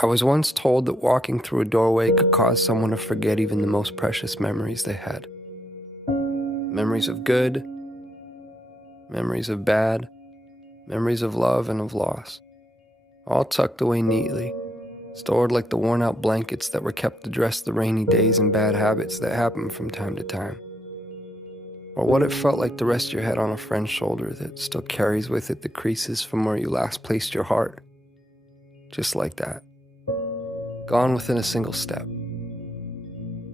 I was once told that walking through a doorway could cause someone to forget even the most precious memories they had. Memories of good, memories of bad, memories of love and of loss, all tucked away neatly, stored like the worn-out blankets that were kept to dress the rainy days and bad habits that happen from time to time. Or what it felt like to rest your head on a friend's shoulder that still carries with it the creases from where you last placed your heart. Just like that. Gone within a single step.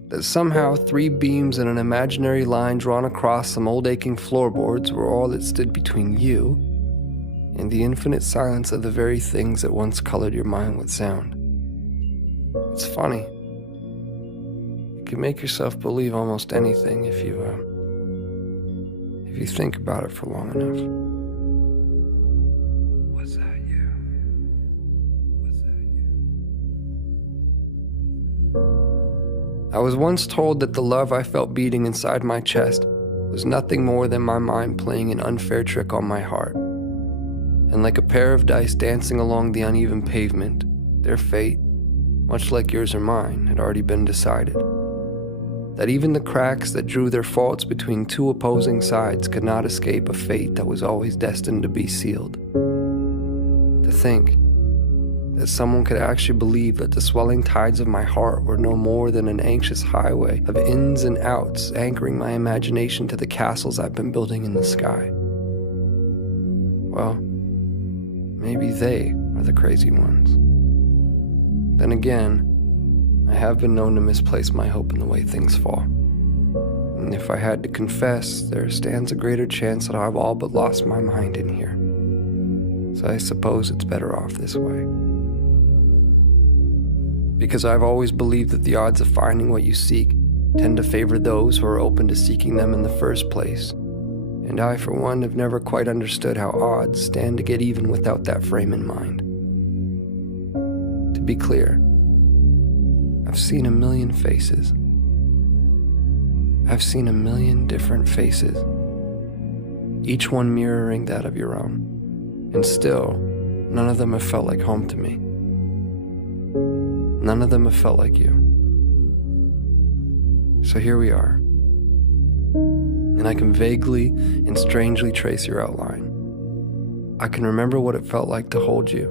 That somehow 3 beams and an imaginary line drawn across some old aching floorboards were all that stood between you and the infinite silence of the very things that once colored your mind with sound. It's funny. You can make yourself believe almost anything if you think about it for long enough. Was that you? Was that you? I was once told that the love I felt beating inside my chest was nothing more than my mind playing an unfair trick on my heart. And like a pair of dice dancing along the uneven pavement, their fate, much like yours or mine, had already been decided. That even the cracks that drew their faults between 2 opposing sides could not escape a fate that was always destined to be sealed. To think that someone could actually believe that the swelling tides of my heart were no more than an anxious highway of ins and outs anchoring my imagination to the castles I've been building in the sky. Well, maybe they are the crazy ones. Then again, I have been known to misplace my hope in the way things fall. And if I had to confess, there stands a greater chance that I've all but lost my mind in here. So I suppose it's better off this way. Because I've always believed that the odds of finding what you seek tend to favor those who are open to seeking them in the first place. And I, for one, have never quite understood how odds stand to get even without that frame in mind. To be clear, I've seen a million faces. I've seen a million different faces, each one mirroring that of your own. And still, none of them have felt like home to me. None of them have felt like you. So here we are. And I can vaguely and strangely trace your outline. I can remember what it felt like to hold you.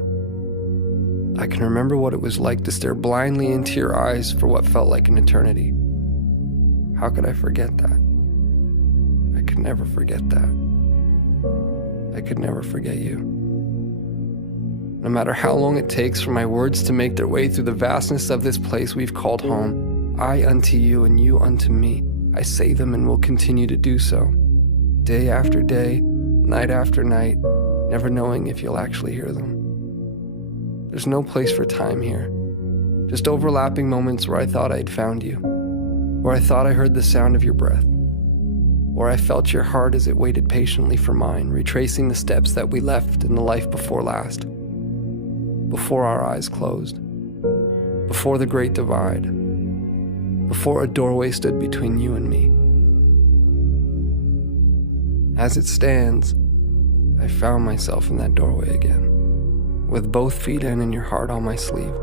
I can remember what it was like to stare blindly into your eyes for what felt like an eternity. How could I forget that? I could never forget that. I could never forget you. No matter how long it takes for my words to make their way through the vastness of this place we've called home, I unto you and you unto me, I say them and will continue to do so. Day after day, night after night, never knowing if you'll actually hear them. There's no place for time here. Just overlapping moments where I thought I'd found you, where I thought I heard the sound of your breath, where I felt your heart as it waited patiently for mine, retracing the steps that we left in the life before last, before our eyes closed, before the great divide, before a doorway stood between you and me. As it stands, I found myself in that doorway again, with both feet in and your heart on my sleeve,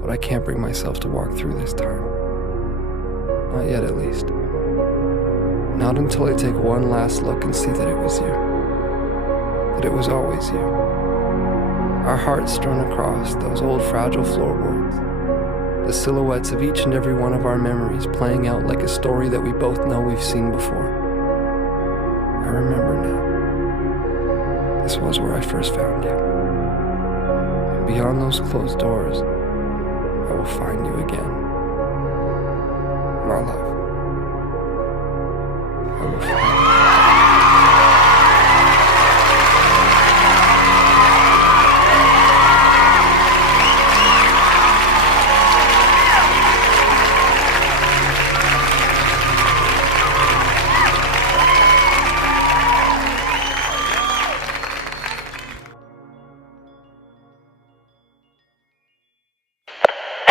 but I can't bring myself to walk through this time. Not yet, at least. Not until I take one last look and see that it was you. That it was always you. Our hearts strewn across those old fragile floorboards. The silhouettes of each and every one of our memories playing out like a story that we both know we've seen before. I remember now. This was where I first found you. And beyond those closed doors, I will find you again. My love. I will find you.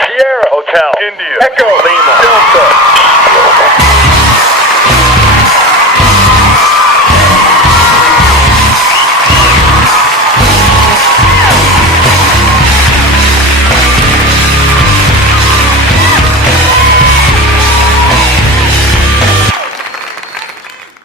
Sierra Hotel, India, Echo, Lima, Delta.